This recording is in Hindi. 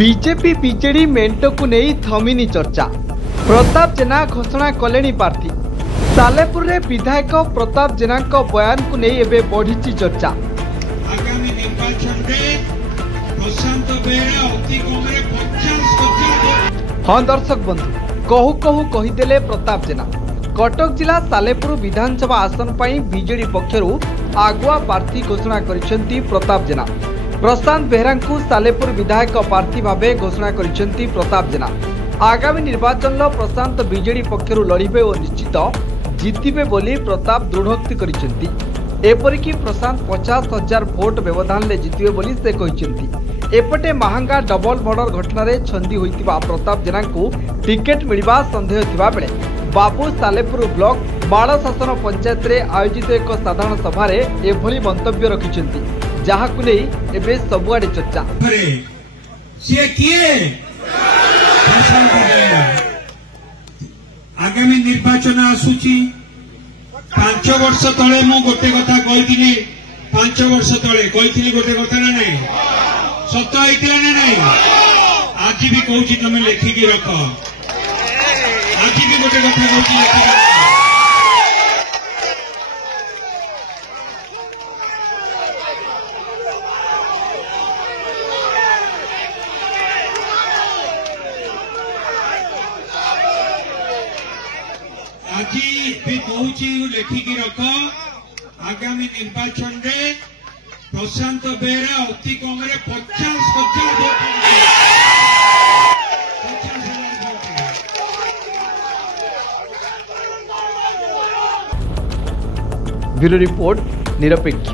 बीजेपी बीजेडी मेंट को नहीं थमिनी चर्चा। प्रताप जेना घोषणा कले प्रार्थी। सालेपुर रे विधायक प्रताप जेना बयान को नहीं एबे बढ़ी चर्चा। आगामी निर्वाचन प्रशांत बेहरा अति कम रे 50 हाँ दर्शक बंधु कहू कहू कहीदेले प्रताप जेना कटक जिला सालेपुर विधानसभा आसन पर बीजेडी पक्षरु आगुआ प्रार्थी घोषणा करिसेंती प्रताप जेना। प्रशांत बेहरा को सालेपुर विधायक प्रार्थी भावे घोषणा करिसेंती प्रताप जेना। आगामी निर्वाचन प्रशांत बीजेडी पक्षरु लड़िबे और निश्चित जितिबे बोली प्रताप दृढ़ोक्ति करिसेंती। एपरिकी प्रशांत 50,000 भोट व्यवधान ले जितिबे बोली से कहिसेंती। एपटे महांगा डबल मर्डर घटना रे छंदी होइतिबा प्रताप जेना को टिकेट मिलवा संदेह थिबा बेले बाबू सालेपुर ब्लॉक माड़ शासन पंचायत रे आयोजित एक साधारण सभा रे एभली मंतव्य रखिसेंती, जहाकु नै एबे सबुआडे चर्चा। से किए आगामी निर्वाचन आसुची 5 वर्ष तले मु गोटे कथा कहिथिली। 5 वर्ष तले कहिथिली गोटे कथा ना नहीं सत होइतिला ना नहीं। आज भी कहूची तुम लेखिकी रख। आज भी गोटे कथा कहूची लेखिकी रख। आज भी कहूची लेखिकी रख। आगामी निर्वाचन रे प्रशांत बेहरा अति कम रे 50,000 भोट। ब्यूरो रिपोर्ट निरपेक्ष।